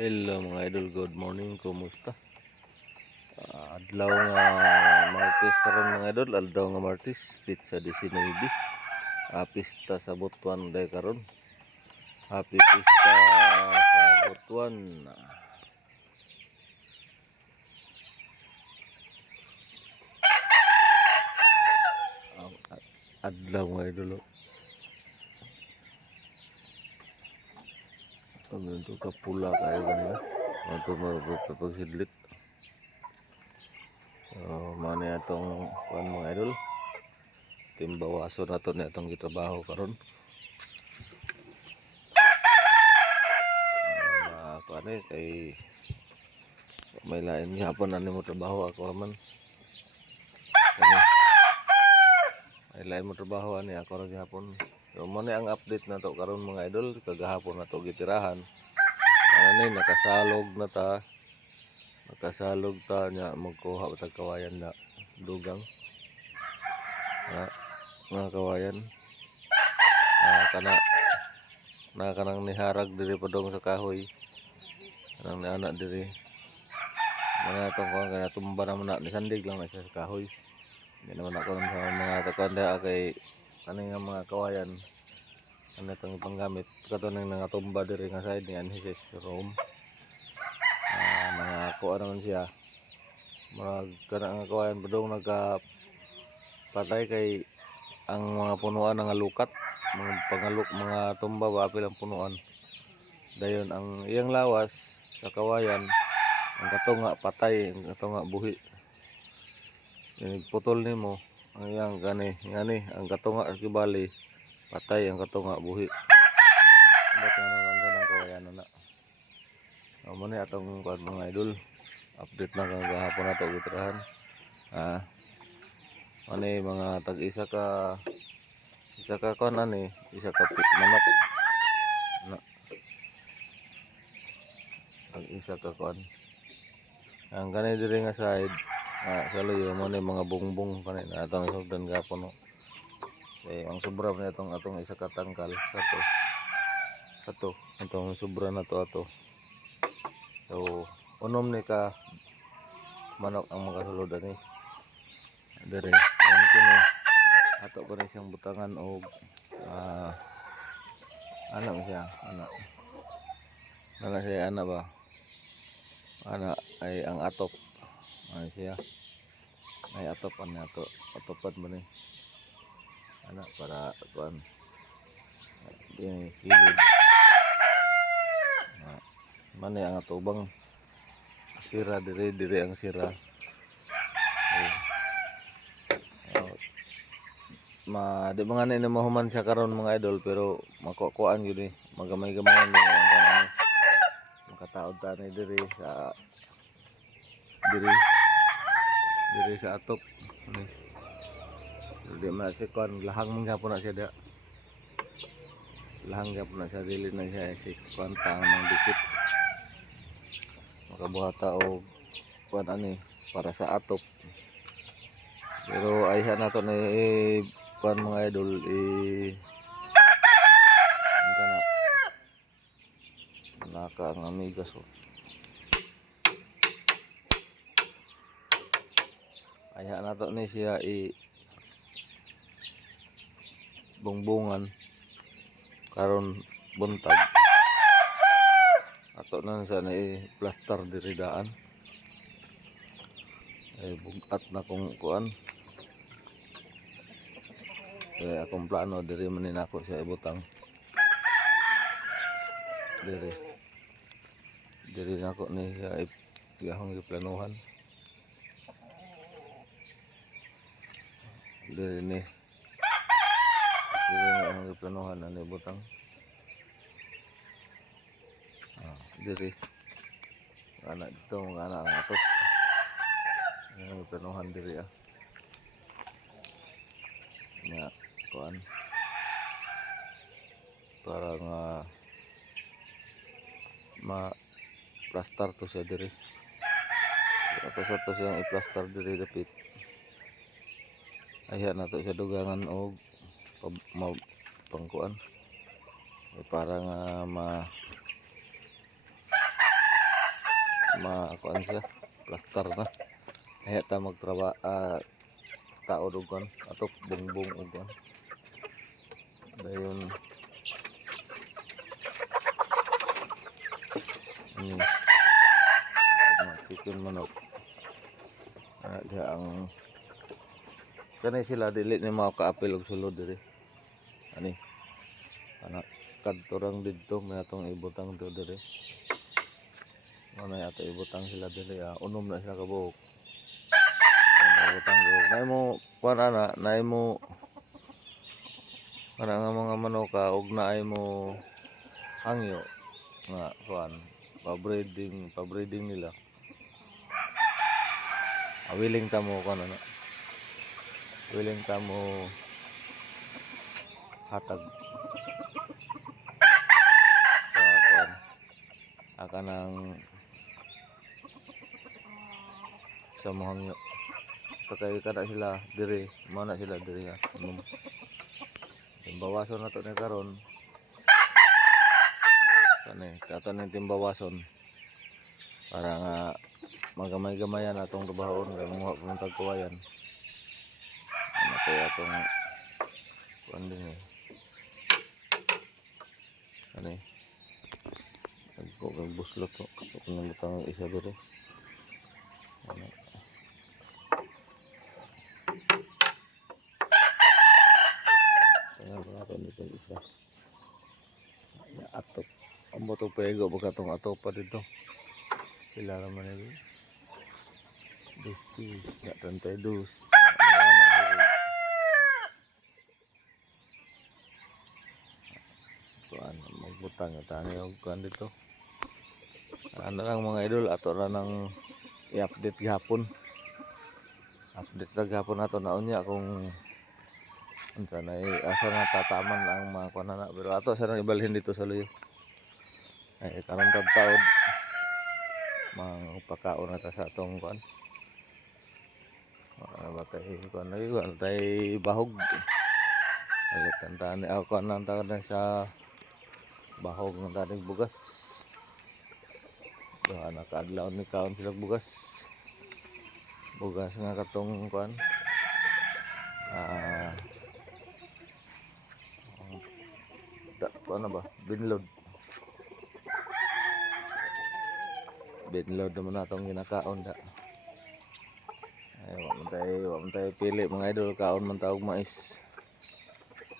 Hello mga idol, good morning, kumusta? Adlaw nga Martes karon mga idol, adlaw nga Martes, pizza 19. Pista sa Butuan day karon. Happy pista sa Butuan. Adlaw mga idol. Ito kapula kayo kanina. Ito magpapagsidlit. Mana itong mga idol. Timbawaso na ito na itong gitrabaho karon. Kay may lain gihapon ani mo trabaho ako man. May lain mo trabaho ani ako ra gihapon. So mo ni ang update na to karon mga idol, kagahapon na to gitirahan. Ano nakasalog na ta. Nakasalog ta nya magkuha ta kawayan na dugang. Mga kawayan. Kanang niharag diri padong sa kahoy. Kanang anak diri. Mga tong kuan kaya tumba naman na ni sandig lang na siya sa kahoy. Hindi naman ako sa mga takanda kay kaning mga kawayan. Ano itong panggamit katunang nangatumba diri nga side ni Anhises room. Nangako naman siya. Marag kanang kawayan padong nagka-patay kay ang mga punuan nga lukat, mga pangaluk, mga tumba ba apil ang punuan. Dayon ang iyang lawas sa kawayan, ang katunga patay, ang katunga buhi. Putol nimo ang iyang gani, ang katunga kibali patay, ang katunga buhi. Ba't nga naman ng kawayan na. Amo ni atong mga idol. Update na kang gahapon na ito gitirahan. Ano mga tag-isa ka kon ani, isa ka manok. Tag-isa ka kon. Ang kanay diri nga side, sa luyo mo ni mga bungbong kanay na atong sugdan gahapon no. Kay ang sobra na atong isa ka tangkal ato itong sobra na to ato. So unom ni ka manok ang makasulod ani dere ang kini ato ko rin siyang butangan og anak siya anak ba anak ay ang atop ano siya ay atop ano ato atopan mo ni anak para kuan kilid mana ang atubang sira dire ang sira. Di mga na mahuman siya karon mga idol pero makukuan yun magamay-gamay ni makataod ta ni diri sa atop di masikuan lahang man gyapon na siya da lahang gyapon na siya dili na siya sikuan tang ng dikit makabuhata og kuan ani para sa atop pero ayhan nato ni kuan mga idol naka ang amigas ayhan nato ni siya bungbungan karon buntag ato na sa plaster diri daan bugat na kung kuan kaya akong plano diri manin ako siya ibutang diri nako ni siya iyahong giplanuhan diri na ang giplanuhan ani ibutang diri anak dito mga anak ang atot ang giplanuhan diri nga kuan para nga ma-plaster to siya diri ato siyang i-plaster diri dapit ayha na to siya dugangan og pangkuan para nga makuan siya plaster na kaya ta magtraba taod og kan atok bongbong og kan dayon chicken manok diha ang kanay sila dili ni mao kaapil og sulod diri ani anak kadturang didto may atong ibutang to diri manay ato ibutang sila diri unom na sila kabuok ibutang buok nay mo kuan nay mo kana nga mga manok og naay mo hangyo nga kuan pa-breeding nila willing ta mo kuan willing ta mo hatag sa kuan akanang sa mohangyo kay kada sila diri mao na sila diri timbawason nato ni karon kani kato ni timbawason para nga magamay-gamayan atong trabahon kay manguha puntag kawayan ano kay atong kuan din ani kag buslot ko kung butang isa diri ano kaya wala ko nito isa atok ang boto pego bagatong atok pa dito sila naman ito 20 ya 32 kuan magbutang tani og kuan dito ano lang mga idol ato ra nang i-update gihapon update ra gihapon nato naunya kung unsa na asa na tataman ang mga kuan na pero ato sa nang ibalhin dito sa luyo ay karon taud mangpakaon na ta sa atong kuan batay kuan lagi kuan tay bahog alit tandaan ako kuan nang tawag na sa bahog ng dating bugas nakadlaw ni kaon sila bugas nga katong kuan kuan ba binlod naman natong ginakaon da ay wa man tay pili mga idol kaon man taog mais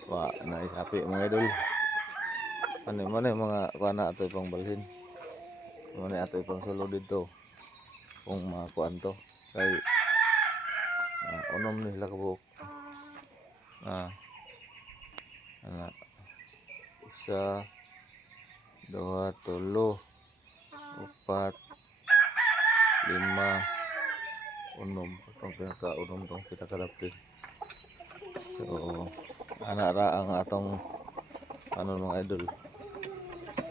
wa na isapi mga idol ano man mga kuan na ato pang balhin man ato pang sulod dito kung makuan to kay unom ni sila kabuok isa dua tulo upat lima unom itong pinaka-unom tong pinaka-lapis so anak ra ang atong ano mga idol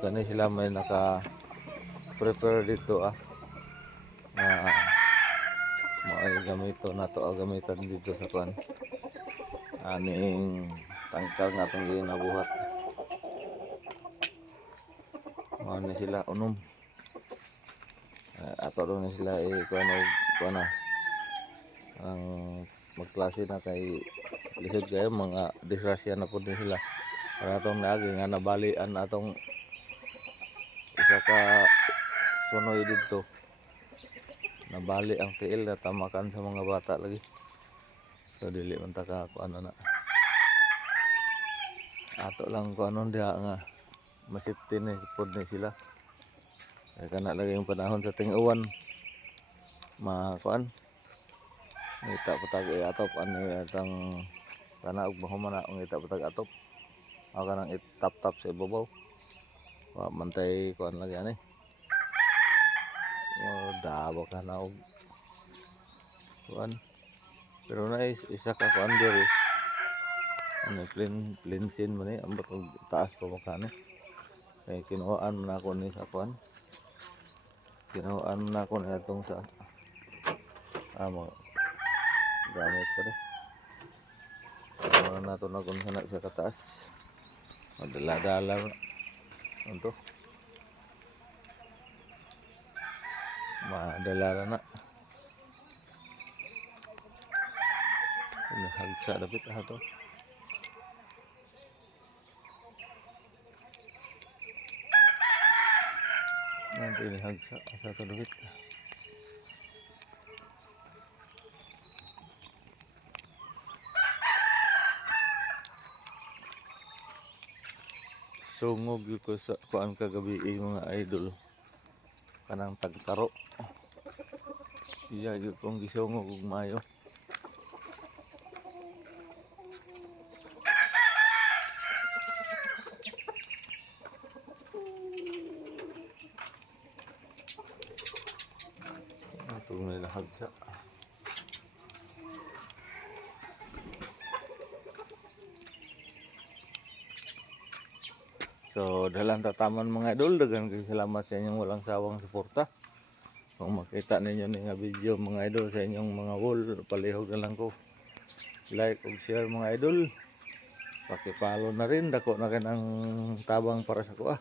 kani sila may naka prepare dito na maay gamito nato gamitan dito sa kuan aning tangkal nga itong ginabuhat mga na sila unom ato doon na sila kuan na ang magklase na kay lisod kayo mga disgrasya na po din sila para atong naagi nga nabalian atong isa ka sunoy dito nabali ang tiil na tamakan sa mga bata lagi so dili man ta ka kuan na ato lang kuanon diha nga masipti ni pod ni sila kaya kana lagi yung panahon sa ting-uwan makuan ngita patag atop ani atang kana og mahuman ang ngita patag atop ako kanang itap-tap sa ibabaw wa man tay kuan lagi ani dabo ka na og kuan pero na isa ka kuan diri ano cleansin man ni ambot og taas pa makani kay kinuhaan man ako ni sa kuan kinuhaan man ako ni atong sa amo gamit pa rin nato na kung sana siya kataas madala-dala ito Madala na. Nahagsa dapit to. Nanti nahagsa asa to dapit. Sungog yung ko sa kuan kagabi mga idol. Kanang tagtaro. Iya yung kong gisungog ug maayo. Itong nilahagsa. So, dalang tataman mga idol, dagan kay salamat sa inyong walang sawang suporta. Kung makita ninyo ni nga video mga idol sa inyong mga wall, palihog na lang ko. Like ug share mga idol. Paki-follow na rin, dako na kanang tabang para sa kuha.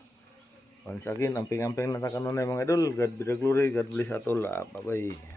Once again, amping-amping lang ta kanunay mga idol. God be the glory, God bless atol. Bye-bye.